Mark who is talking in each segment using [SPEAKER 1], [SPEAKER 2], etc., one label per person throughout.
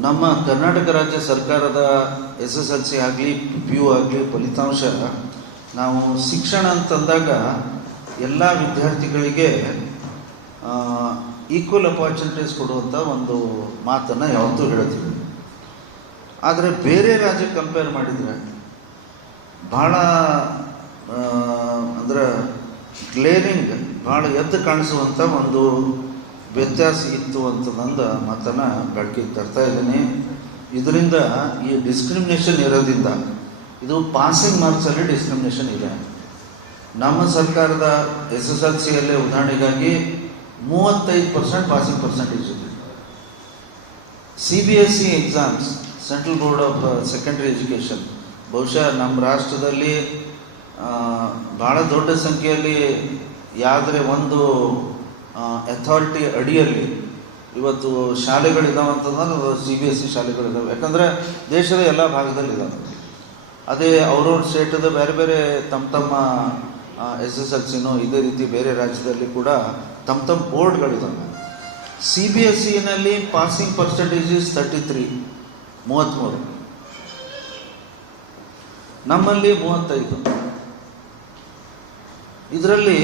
[SPEAKER 1] ನಮ್ಮ ಕರ್ನಾಟಕ ರಾಜ್ಯ ಸರ್ಕಾರದ ಎಸ್ ಎಸ್ ಎಲ್ ಸಿ ಆಗಲಿ, ಪಿ ಯು ಆಗಲಿ ಫಲಿತಾಂಶ, ನಾವು ಶಿಕ್ಷಣ ಅಂತಂದಾಗ ಎಲ್ಲ ವಿದ್ಯಾರ್ಥಿಗಳಿಗೆ ಈಕ್ವಲ್ ಅಪಾರ್ಚುನಿಟೀಸ್ ಕೊಡುವಂಥ ಒಂದು ಮಾತನ್ನು ಯಾವತ್ತೂ ಹೇಳ್ತೀವಿ ಆದರೆ ಬೇರೆ ರಾಜ್ಯಕ್ಕೆ ಕಂಪೇರ್ ಮಾಡಿದರೆ, ಭಾಳ ಅಂದ್ರೆ ಗ್ಲೇರಿಂಗ್ ಭಾಳ ಎದ್ದು ಕಾಣಿಸುವಂಥ ಒಂದು ವ್ಯತ್ಯಾಸ ಇತ್ತು ಅಂತ ನಂದು ಮಾತನ್ನು ಬೆಳಕಿಗೆ ತರ್ತಾ ಇದ್ದೀನಿ. ಇದರಿಂದ ಈ ಡಿಸ್ಕ್ರಿಮಿನೇಷನ್ ಇರೋದ್ರಿಂದ, ಇದು ಪಾಸಿಂಗ್ ಮಾರ್ಕ್ಸಲ್ಲಿ ಡಿಸ್ಕ್ರಿಮಿನೇಷನ್ ಇದೆ. ನಮ್ಮ ಸರ್ಕಾರದ ಎಸ್ ಎಸ್ ಎಲ್ ಸಿಯಲ್ಲಿ ಉದಾಹರಣೆಗಾಗಿ ಮೂವತ್ತೈದು ಪರ್ಸೆಂಟ್ ಪಾಸಿಂಗ್ ಪರ್ಸೆಂಟೇಜ್ ಇದೆ. C B S C exams central board of secondary education ಬಹುಶಃ ನಮ್ಮ ರಾಷ್ಟ್ರದಲ್ಲಿ ಭಾಳ ದೊಡ್ಡ ಸಂಖ್ಯೆಯಲ್ಲಿ ಯಾವುದೇ ಒಂದು ಅಥಾರಿಟಿ ಅಡಿಯಲ್ಲಿ ಇವತ್ತು ಅದು ಸಿ ಬಿ ಎಸ್ ಸಿ ಶಾಲೆಗಳಿದ್ದಾವೆ ಯಾಕಂದರೆ ದೇಶದ ಎಲ್ಲ ಭಾಗದಲ್ಲಿದ್ದಾವೆ ಅದೇ ಅವ್ರವ್ರ ಸ್ಟೇಟದ ಬೇರೆ ಬೇರೆ ತಮ್ಮ ತಮ್ಮ ಎಸ್ ಎಸ್ ಎಲ್ ಸಿನೋ ಇದೇ ರೀತಿ ಬೇರೆ ರಾಜ್ಯದಲ್ಲಿ ಕೂಡ ತಮ್ಮ ತಮ್ಮ ಬೋರ್ಡ್ಗಳಿದ್ದಾವೆ C B S ಸಿನಲ್ಲಿ passing percentage is thirty three ಮೂವತ್ತ್ಮೂರು ನಮ್ಮಲ್ಲಿ ಮೂವತ್ತೈದು. ಇದರಲ್ಲಿ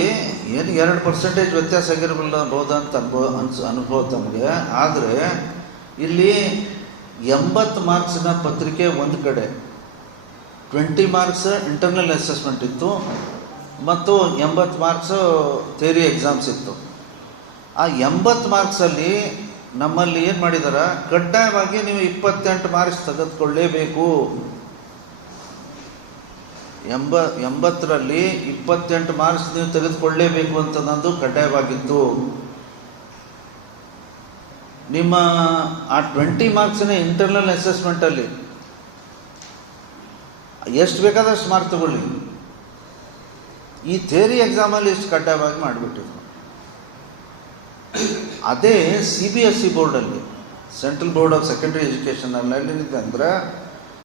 [SPEAKER 1] ಏನು ಎರಡು ಪರ್ಸೆಂಟೇಜ್ ವ್ಯತ್ಯಾಸ ಆಗಿರಬಲ್ಲಬಹುದು ಅಂತ ಅನುಭವ ಅನ್ಸ್ ಅನುಭವ ತಮಗೆ. ಆದರೆ ಇಲ್ಲಿ ಎಂಬತ್ತು ಮಾರ್ಕ್ಸಿನ ಪತ್ರಿಕೆ ಒಂದು ಕಡೆ. ಟ್ವೆಂಟಿ ಮಾರ್ಕ್ಸ್ ಇಂಟರ್ನಲ್ ಅಸೆಸ್ಮೆಂಟ್ ಇತ್ತು, ಮತ್ತು ಎಂಬತ್ತು ಮಾರ್ಕ್ಸು ಥೇರಿ ಎಕ್ಸಾಮ್ಸ್ ಇತ್ತು. ಆ ಎಂಬತ್ತು ಮಾರ್ಕ್ಸಲ್ಲಿ ನಮ್ಮಲ್ಲಿ ಏನು ಮಾಡಿದಾರೆ? ಕಡ್ಡಾಯವಾಗಿ ನೀವು ಇಪ್ಪತ್ತೆಂಟು ಮಾರ್ಕ್ಸ್ ತೆಗೆದುಕೊಳ್ಳೇಬೇಕು. ಎಂಬ, ಎಂಬತ್ತರಲ್ಲಿ ಇಪ್ಪತ್ತೆಂಟು ಮಾರ್ಕ್ಸ್ ನೀವು ತೆಗೆದುಕೊಳ್ಳೇಬೇಕು ಅಂತ ನಂದು ಕಡ್ಡಾಯವಾಗಿತ್ತು. ನಿಮ್ಮ ಆ ಟ್ವೆಂಟಿ ಮಾರ್ಕ್ಸಿನ ಇಂಟರ್ನಲ್ ಅಸೆಸ್ಮೆಂಟಲ್ಲಿ ಎಷ್ಟು ಬೇಕಾದಷ್ಟು ಮಾರ್ಕ್ ತಗೊಳ್ಳಿ. ಈ ಥೇರಿ ಎಕ್ಸಾಮಲ್ಲಿ ಎಷ್ಟು ಕಡ್ಡಾಯವಾಗಿ ಮಾಡಿಬಿಟ್ಟಿದ್ರು. ಅದೇ ಸಿ ಬಿ ಎಸ್ ಸಿ ಬೋರ್ಡಲ್ಲಿ ಸೆಂಟ್ರಲ್ ಬೋರ್ಡ್ ಆಫ್ ಸೆಕೆಂಡ್ರಿ ಎಜುಕೇಷನಲ್ಲಿ ಅಂದರೆ